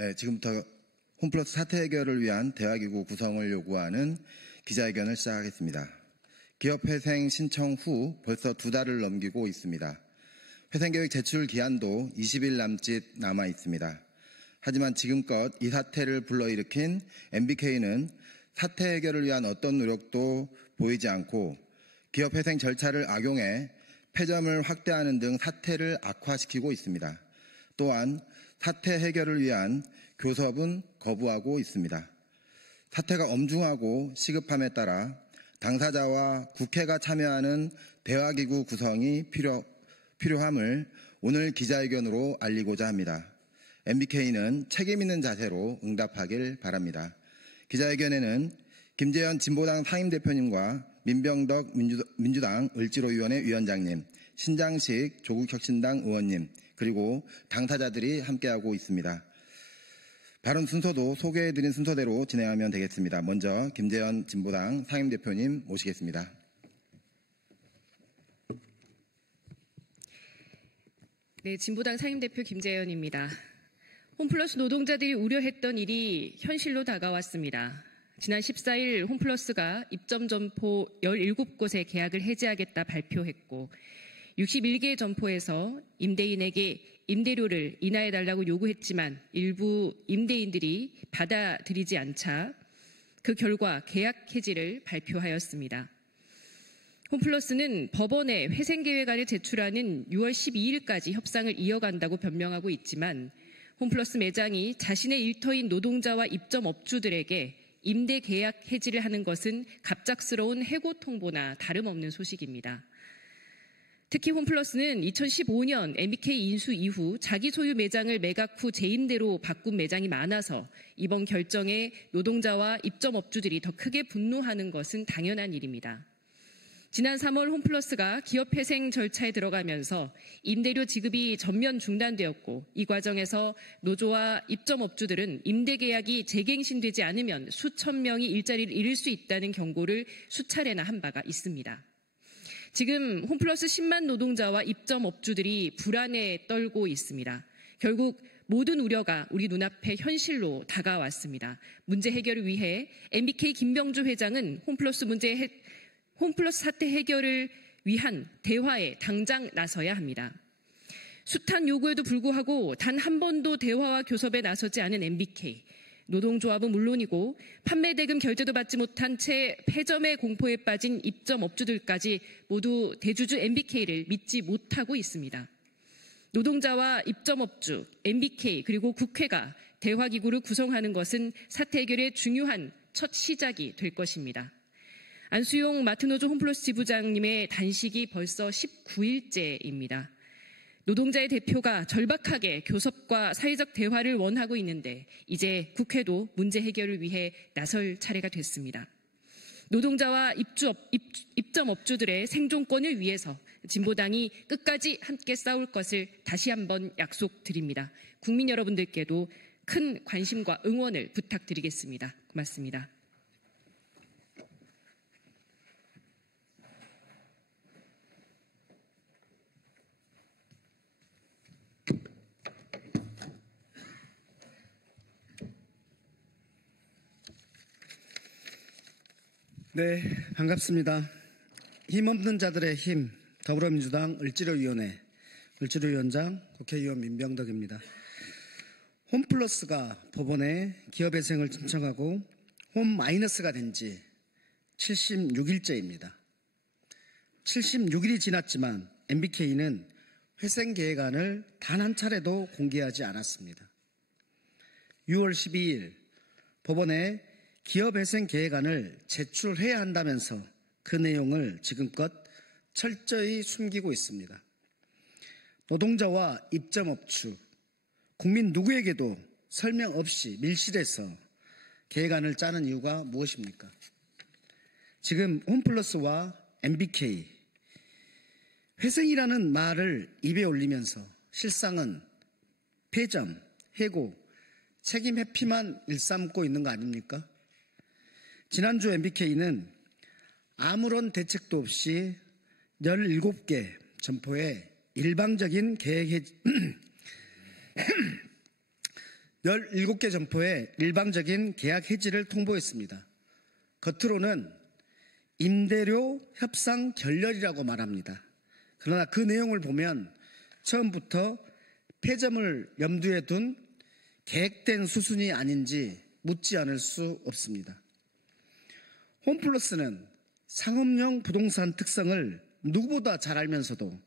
네, 지금부터 홈플러스 사태 해결을 위한 대화기구 구성을 요구하는 기자회견을 시작하겠습니다. 기업회생 신청 후 벌써 2달을 넘기고 있습니다. 회생계획 제출 기한도 20일 남짓 남아 있습니다. 하지만 지금껏 이 사태를 불러일으킨 MBK는 사태 해결을 위한 어떤 노력도 보이지 않고 기업회생 절차를 악용해 폐점을 확대하는 등 사태를 악화시키고 있습니다. 또한 사태 해결을 위한 교섭은 거부하고 있습니다. 사태가 엄중하고 시급함에 따라 당사자와 국회가 참여하는 대화기구 구성이 필요함을 오늘 기자회견으로 알리고자 합니다. MBK는 책임있는 자세로 응답하길 바랍니다. 기자회견에는 김재현 진보당 상임대표님과 민병덕 민주당 을지로위원회 위원장님, 신장식 조국혁신당 의원님, 그리고 당사자들이 함께하고 있습니다. 발언 순서도 소개해드린 순서대로 진행하면 되겠습니다. 먼저 김재현 진보당 상임대표님 모시겠습니다. 네, 진보당 상임대표 김재현입니다. 홈플러스 노동자들이 우려했던 일이 현실로 다가왔습니다. 지난 14일 홈플러스가 입점 점포 17곳에 계약을 해지하겠다 발표했고 61개의 점포에서 임대인에게 임대료를 인하해달라고 요구했지만 일부 임대인들이 받아들이지 않자 그 결과 계약 해지를 발표하였습니다. 홈플러스는 법원에 회생계획안을 제출하는 6월 12일까지 협상을 이어간다고 변명하고 있지만 홈플러스 매장이 자신의 일터인 노동자와 입점업주들에게 임대 계약 해지를 하는 것은 갑작스러운 해고 통보나 다름없는 소식입니다. 특히 홈플러스는 2015년 MBK 인수 이후 자기 소유 매장을 매각 후 재임대로 바꾼 매장이 많아서 이번 결정에 노동자와 입점업주들이 더 크게 분노하는 것은 당연한 일입니다. 지난 3월 홈플러스가 기업회생 절차에 들어가면서 임대료 지급이 전면 중단되었고 이 과정에서 노조와 입점업주들은 임대계약이 재갱신되지 않으면 수천 명이 일자리를 잃을 수 있다는 경고를 수차례나 한 바가 있습니다. 지금 홈플러스 10만 노동자와 입점업주들이 불안에 떨고 있습니다. 결국 모든 우려가 우리 눈앞에 현실로 다가왔습니다. 문제 해결을 위해 MBK 김병주 회장은 홈플러스 사태 해결을 위한 대화에 당장 나서야 합니다. 숱한 요구에도 불구하고 단 한 번도 대화와 교섭에 나서지 않은 MBK. 노동조합은 물론이고 판매 대금 결제도 받지 못한 채 폐점의 공포에 빠진 입점업주들까지 모두 대주주 MBK를 믿지 못하고 있습니다. 노동자와 입점업주, MBK 그리고 국회가 대화기구를 구성하는 것은 사태 해결의 중요한 첫 시작이 될 것입니다. 안수용 마트노조 홈플러스 지부장님의 단식이 벌써 19일째입니다. 노동자의 대표가 절박하게 교섭과 사회적 대화를 원하고 있는데 이제 국회도 문제 해결을 위해 나설 차례가 됐습니다. 노동자와 입점업주들의 생존권을 위해서 진보당이 끝까지 함께 싸울 것을 다시 한번 약속드립니다. 국민 여러분들께도 큰 관심과 응원을 부탁드리겠습니다. 고맙습니다. 네, 반갑습니다. 힘없는 자들의 힘, 더불어민주당 을지로위원회, 을지로위원장, 국회의원 민병덕입니다. 홈플러스가 법원에 기업회생을 신청하고 홈마이너스가 된 지 76일째입니다. 76일이 지났지만 MBK는 회생계획안을 단 한 차례도 공개하지 않았습니다. 6월 12일 법원에 기업회생 계획안을 제출해야 한다면서 그 내용을 지금껏 철저히 숨기고 있습니다. 노동자와 입점업주, 국민 누구에게도 설명 없이 밀실에서 계획안을 짜는 이유가 무엇입니까? 지금 홈플러스와 MBK, 회생이라는 말을 입에 올리면서 실상은 폐점, 해고, 책임 회피만 일삼고 있는 거 아닙니까? 지난주 MBK는 아무런 대책도 없이 17개 점포에 일방적인 계획 해지, 17개 점포의 일방적인 계약 해지를 통보했습니다. 겉으로는 임대료 협상 결렬이라고 말합니다. 그러나 그 내용을 보면 처음부터 폐점을 염두에 둔 계획된 수순이 아닌지 묻지 않을 수 없습니다. 홈플러스는 상업용 부동산 특성을 누구보다 잘 알면서도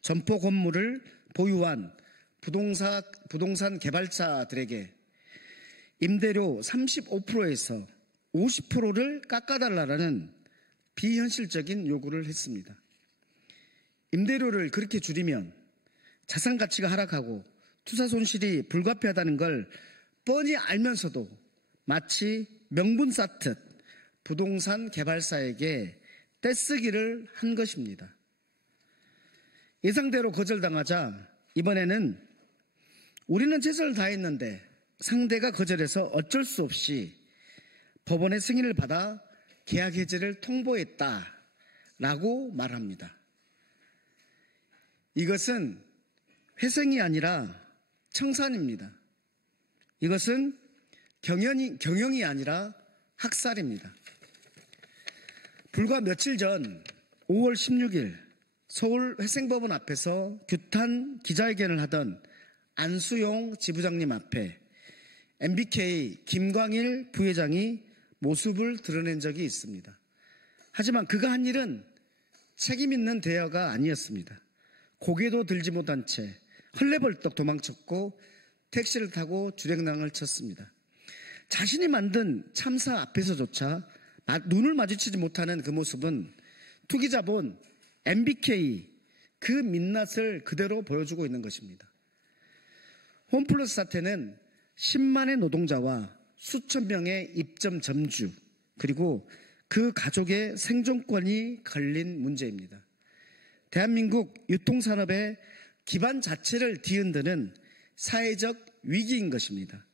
점포 건물을 보유한 부동산 개발자들에게 임대료 35%에서 50%를 깎아달라는 비현실적인 요구를 했습니다. 임대료를 그렇게 줄이면 자산 가치가 하락하고 투자 손실이 불가피하다는 걸 뻔히 알면서도 마치 명분 쌓듯 부동산 개발사에게 떼쓰기를 한 것입니다. 예상대로 거절당하자 이번에는 우리는 최선을 다했는데 상대가 거절해서 어쩔 수 없이 법원의 승인을 받아 계약 해지를 통보했다라고 말합니다. 이것은 회생이 아니라 청산입니다. 이것은 경영이 아니라 학살입니다. 불과 며칠 전 5월 16일 서울 회생법원 앞에서 규탄 기자회견을 하던 안수용 지부장님 앞에 MBK 김광일 부회장이 모습을 드러낸 적이 있습니다. 하지만 그가 한 일은 책임 있는 대화가 아니었습니다. 고개도 들지 못한 채 헐레벌떡 도망쳤고 택시를 타고 주행랑을 쳤습니다. 자신이 만든 참사 앞에서조차 눈을 마주치지 못하는 그 모습은 투기자본 MBK 그 민낯을 그대로 보여주고 있는 것입니다. 홈플러스 사태는 10만의 노동자와 수천 명의 입점 점주 그리고 그 가족의 생존권이 걸린 문제입니다. 대한민국 유통산업의 기반 자체를 뒤흔드는 사회적 위기인 것입니다.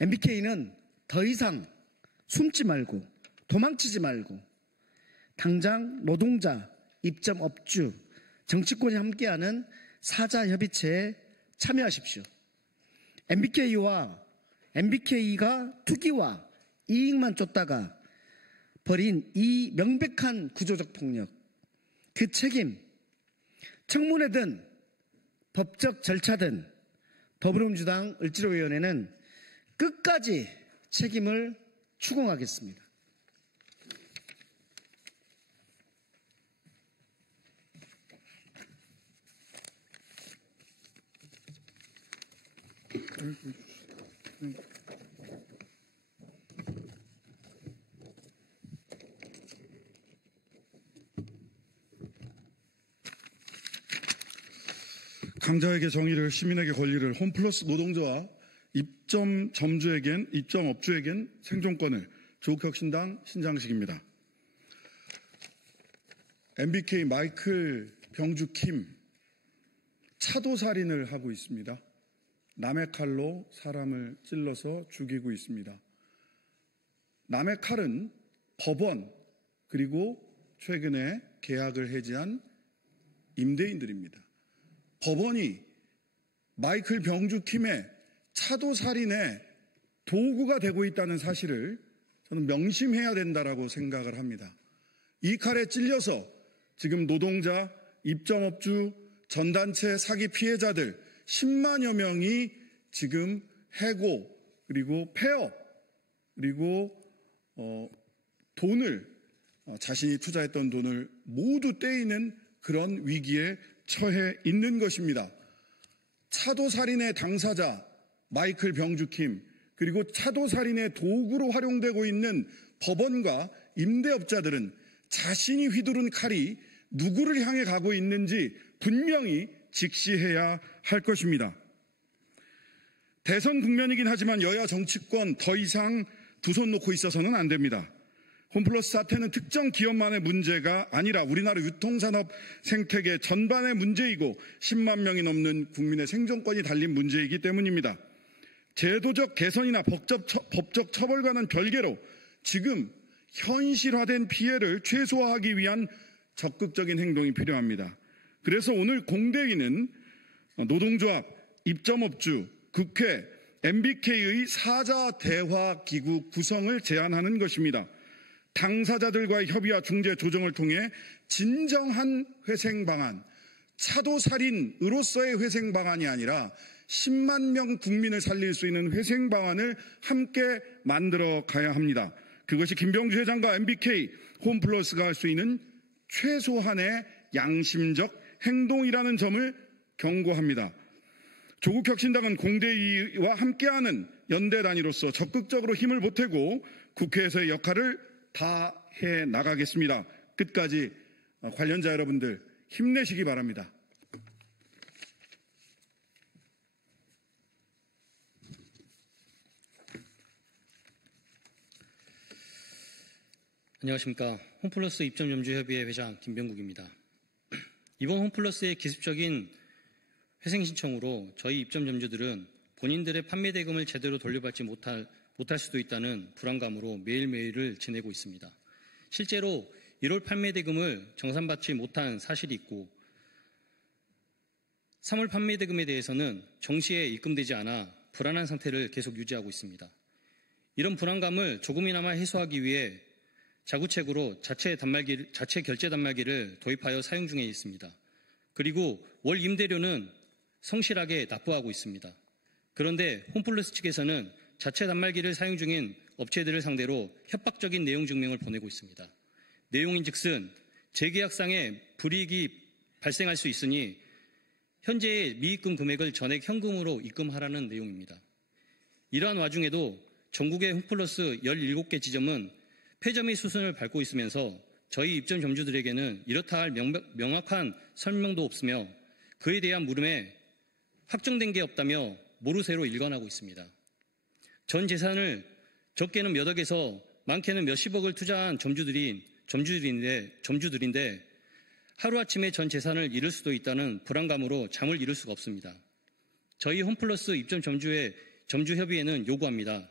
MBK는 더 이상 숨지 말고 도망치지 말고 당장 노동자, 입점업주, 정치권이 함께하는 사자협의체에 참여하십시오. MBK가 투기와 이익만 쫓다가 벌인 이 명백한 구조적 폭력, 그 책임, 청문회든 법적 절차든 더불어민주당 을지로위원회는 끝까지 책임을 추궁하겠습니다. 강자에게 정의를, 시민에게 권리를, 홈플러스 노동자와 입점업주에겐 생존권을. 조국혁신당 신장식입니다. MBK 마이클 병주 킴 차도살인을 하고 있습니다. 남의 칼로 사람을 찔러서 죽이고 있습니다. 남의 칼은 법원 그리고 최근에 계약을 해지한 임대인들입니다. 법원이 마이클 병주 킴의 차도살인의 도구가 되고 있다는 사실을 저는 명심해야 된다라고 생각을 합니다. 이 칼에 찔려서 지금 노동자, 입점업주, 전단체 사기 피해자들 10만여 명이 지금 해고 그리고 폐업 그리고 자신이 투자했던 돈을 모두 떼이는 그런 위기에 처해 있는 것입니다. 차도살인의 당사자 마이클 병주킴 그리고 차도살인의 도구로 활용되고 있는 법원과 임대업자들은 자신이 휘두른 칼이 누구를 향해 가고 있는지 분명히 직시해야 할 것입니다. 대선 국면이긴 하지만 여야 정치권 더 이상 두 손 놓고 있어서는 안 됩니다. 홈플러스 사태는 특정 기업만의 문제가 아니라 우리나라 유통산업 생태계 전반의 문제이고 10만 명이 넘는 국민의 생존권이 달린 문제이기 때문입니다. 제도적 개선이나 법적 처벌과는 별개로 지금 현실화된 피해를 최소화하기 위한 적극적인 행동이 필요합니다. 그래서 오늘 공대위는 노동조합, 입점업주, 국회, MBK의 사자 대화 기구 구성을 제안하는 것입니다. 당사자들과의 협의와 중재 조정을 통해 진정한 회생 방안, 차도살인으로서의 회생 방안이 아니라 10만 명 국민을 살릴 수 있는 회생 방안을 함께 만들어 가야 합니다. 그것이 김병주 회장과 MBK 홈플러스가 할 수 있는 최소한의 양심적 행동이라는 점을 경고합니다. 조국혁신당은 공대위와 함께하는 연대단위로서 적극적으로 힘을 보태고 국회에서의 역할을 다해 나가겠습니다. 끝까지 관련자 여러분들 힘내시기 바랍니다. 안녕하십니까. 홈플러스 입점점주협의회 회장 김병국입니다. 이번 홈플러스의 기습적인 회생 신청으로 저희 입점점주들은 본인들의 판매 대금을 제대로 돌려받지 못할 수도 있다는 불안감으로 매일매일을 지내고 있습니다. 실제로 1월 판매 대금을 정산받지 못한 사실이 있고 3월 판매 대금에 대해서는 정시에 입금되지 않아 불안한 상태를 계속 유지하고 있습니다. 이런 불안감을 조금이나마 해소하기 위해 자구책으로 자체 결제 단말기를 도입하여 사용 중에 있습니다. 그리고 월 임대료는 성실하게 납부하고 있습니다. 그런데 홈플러스 측에서는 자체 단말기를 사용 중인 업체들을 상대로 협박적인 내용 증명을 보내고 있습니다. 내용인즉슨 재계약상의 불이익이 발생할 수 있으니 현재의 미입금 금액을 전액 현금으로 입금하라는 내용입니다. 이러한 와중에도 전국의 홈플러스 17개 지점은 폐점의 수순을 밟고 있으면서 저희 입점 점주들에게는 이렇다 할 명확한 설명도 없으며 그에 대한 물음에 확정된 게 없다며 모르쇠로 일관하고 있습니다. 전 재산을 적게는 몇 억에서 많게는 몇십억을 투자한 점주들인데 하루아침에 전 재산을 잃을 수도 있다는 불안감으로 잠을 이룰 수가 없습니다. 저희 홈플러스 입점 점주협의회는 요구합니다.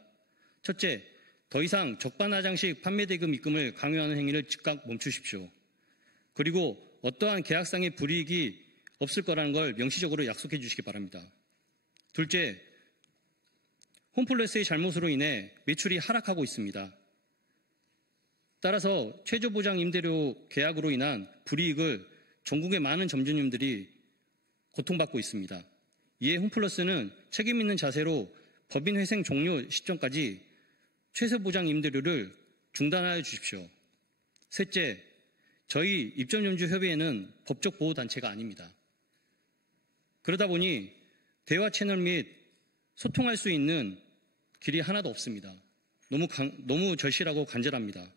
첫째, 더 이상 적반하장식 판매대금 입금을 강요하는 행위를 즉각 멈추십시오. 그리고 어떠한 계약상의 불이익이 없을 거라는 걸 명시적으로 약속해 주시기 바랍니다. 둘째, 홈플러스의 잘못으로 인해 매출이 하락하고 있습니다. 따라서 최저보장 임대료 계약으로 인한 불이익을 전국의 많은 점주님들이 고통받고 있습니다. 이에 홈플러스는 책임 있는 자세로 법인 회생 종료 시점까지 최저보장 임대료를 중단하여 주십시오. 셋째, 저희 입점점주협의회는 법적 보호단체가 아닙니다. 그러다 보니 대화 채널 및 소통할 수 있는 길이 하나도 없습니다. 너무 절실하고 간절합니다.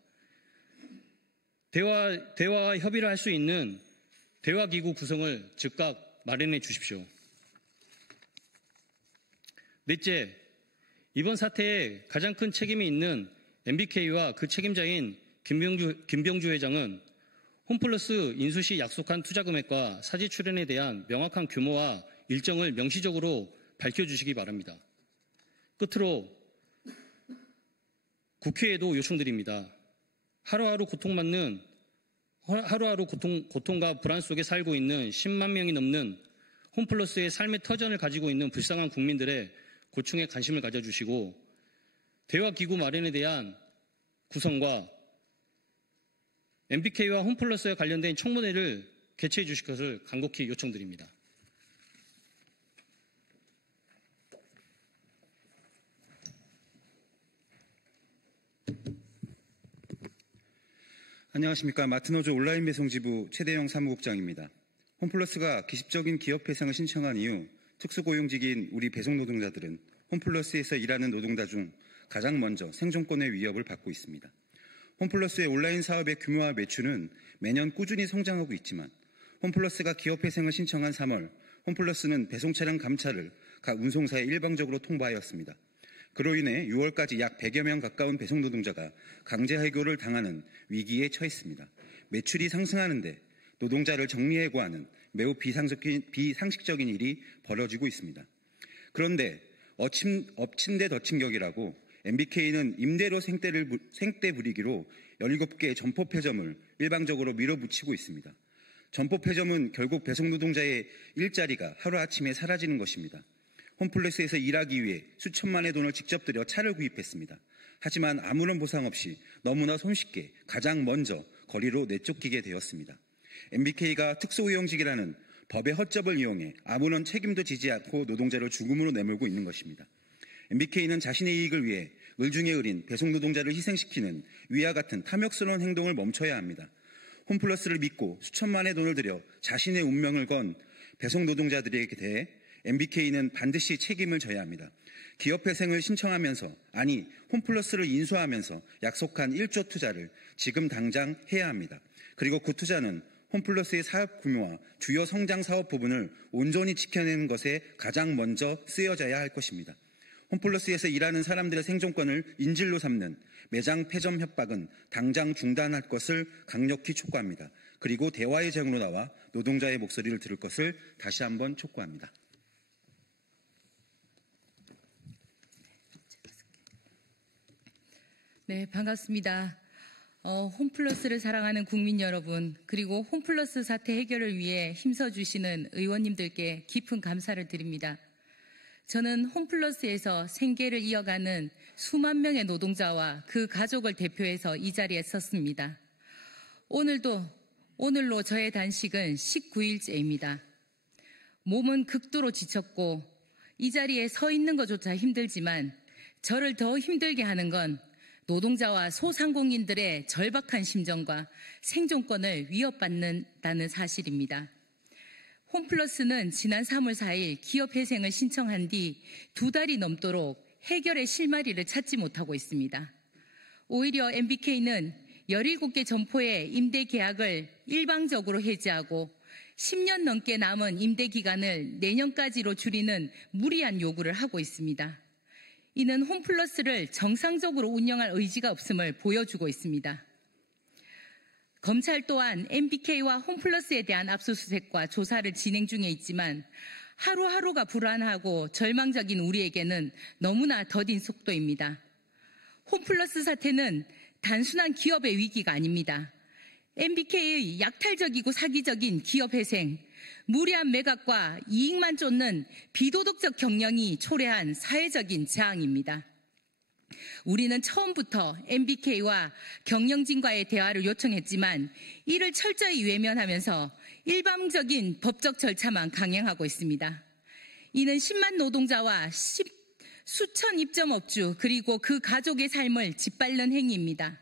대화와 협의를 할 수 있는 대화기구 구성을 즉각 마련해 주십시오. 넷째, 이번 사태에 가장 큰 책임이 있는 MBK와 그 책임자인 김병주 회장은 홈플러스 인수 시 약속한 투자 금액과 사지 출연에 대한 명확한 규모와 일정을 명시적으로 밝혀주시기 바랍니다. 끝으로 국회에도 요청드립니다. 하루하루 고통과 불안 속에 살고 있는 10만 명이 넘는 홈플러스의 삶의 터전을 가지고 있는 불쌍한 국민들의 고충에 관심을 가져주시고 대화기구 마련에 대한 구성과 MBK와 홈플러스와 관련된 청문회를 개최해 주실 것을 간곡히 요청드립니다. 안녕하십니까. 마트노조 온라인 배송지부 최대영 사무국장입니다. 홈플러스가 기습적인 기업 회생을 신청한 이후 특수고용직인 우리 배송 노동자들은 홈플러스에서 일하는 노동자 중 가장 먼저 생존권의 위협을 받고 있습니다. 홈플러스의 온라인 사업의 규모와 매출은 매년 꾸준히 성장하고 있지만 홈플러스가 기업 회생을 신청한 3월 홈플러스는 배송 차량 감차를 각 운송사에 일방적으로 통보하였습니다. 그로 인해 6월까지 약 100여 명 가까운 배송 노동자가 강제 해고를 당하는 위기에 처했습니다. 매출이 상승하는데 노동자를 정리해고하는 매우 비상식적인 일이 벌어지고 있습니다. 그런데 엎친 데 덮친 격이라고 MBK는 임대료 생떼 부리기로 17개의 점포 폐점을 일방적으로 밀어붙이고 있습니다. 점포 폐점은 결국 배송 노동자의 일자리가 하루아침에 사라지는 것입니다. 홈플러스에서 일하기 위해 수천만의 돈을 직접 들여 차를 구입했습니다. 하지만 아무런 보상 없이 너무나 손쉽게 가장 먼저 거리로 내쫓기게 되었습니다. MBK가 특수고용직이라는 법의 허점을 이용해 아무런 책임도 지지 않고 노동자를 죽음으로 내몰고 있는 것입니다. MBK는 자신의 이익을 위해 을 중에 을인 배송노동자를 희생시키는 위와 같은 탐욕스러운 행동을 멈춰야 합니다. 홈플러스를 믿고 수천만의 돈을 들여 자신의 운명을 건 배송노동자들에게 대해 MBK는 반드시 책임을 져야 합니다. 기업회생을 신청하면서, 아니 홈플러스를 인수하면서 약속한 1조 투자를 지금 당장 해야 합니다. 그리고 그 투자는 홈플러스의 사업 규모와 주요 성장 사업 부분을 온전히 지켜내는 것에 가장 먼저 쓰여져야 할 것입니다. 홈플러스에서 일하는 사람들의 생존권을 인질로 삼는 매장 폐점 협박은 당장 중단할 것을 강력히 촉구합니다. 그리고 대화의 장으로 나와 노동자의 목소리를 들을 것을 다시 한번 촉구합니다. 네, 반갑습니다. 홈플러스를 사랑하는 국민 여러분, 그리고 홈플러스 사태 해결을 위해 힘써주시는 의원님들께 깊은 감사를 드립니다. 저는 홈플러스에서 생계를 이어가는 수만 명의 노동자와 그 가족을 대표해서 이 자리에 섰습니다. 오늘로 저의 단식은 19일째입니다. 몸은 극도로 지쳤고 이 자리에 서 있는 것조차 힘들지만 저를 더 힘들게 하는 건 노동자와 소상공인들의 절박한 심정과 생존권을 위협받는다는 사실입니다. 홈플러스는 지난 3월 4일 기업회생을 신청한 뒤 2달이 넘도록 해결의 실마리를 찾지 못하고 있습니다. 오히려 MBK는 17개 점포의 임대 계약을 일방적으로 해지하고 10년 넘게 남은 임대 기간을 내년까지로 줄이는 무리한 요구를 하고 있습니다. 이는 홈플러스를 정상적으로 운영할 의지가 없음을 보여주고 있습니다. 검찰 또한 MBK와 홈플러스에 대한 압수수색과 조사를 진행 중에 있지만 하루하루가 불안하고 절망적인 우리에게는 너무나 더딘 속도입니다. 홈플러스 사태는 단순한 기업의 위기가 아닙니다. MBK의 약탈적이고 사기적인 기업회생, 무리한 매각과 이익만 쫓는 비도덕적 경영이 초래한 사회적인 재앙입니다. 우리는 처음부터 MBK와 경영진과의 대화를 요청했지만 이를 철저히 외면하면서 일방적인 법적 절차만 강행하고 있습니다. 이는 10만 노동자와 수천 입점업주 그리고 그 가족의 삶을 짓밟는 행위입니다.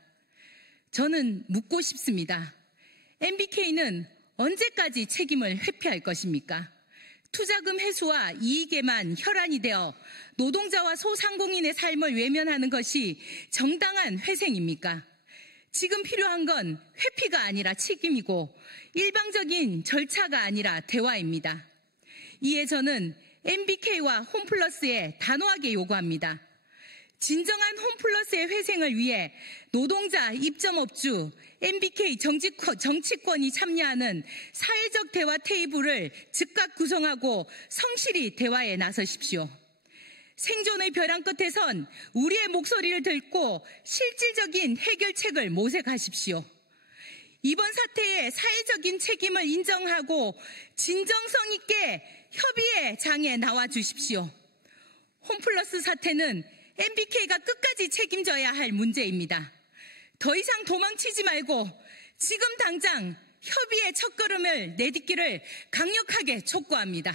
저는 묻고 싶습니다. MBK는 언제까지 책임을 회피할 것입니까? 투자금 회수와 이익에만 혈안이 되어 노동자와 소상공인의 삶을 외면하는 것이 정당한 회생입니까? 지금 필요한 건 회피가 아니라 책임이고 일방적인 절차가 아니라 대화입니다. 이에 저는 MBK와 홈플러스에 단호하게 요구합니다. 진정한 홈플러스의 회생을 위해 노동자, 입점업주, MBK 정치권이 참여하는 사회적 대화 테이블을 즉각 구성하고 성실히 대화에 나서십시오. 생존의 벼랑 끝에선 우리의 목소리를 듣고 실질적인 해결책을 모색하십시오. 이번 사태의 사회적인 책임을 인정하고 진정성 있게 협의의 장에 나와 주십시오. 홈플러스 사태는 MBK가 끝까지 책임져야 할 문제입니다. 더 이상 도망치지 말고 지금 당장 협의의 첫걸음을 내딛기를 강력하게 촉구합니다.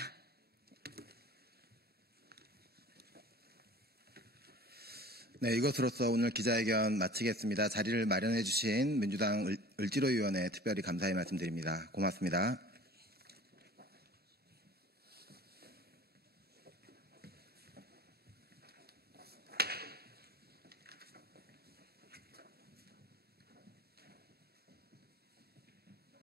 네, 이것으로서 오늘 기자회견 마치겠습니다. 자리를 마련해 주신 민주당 을지로위원회 특별히 감사의 말씀드립니다. 고맙습니다.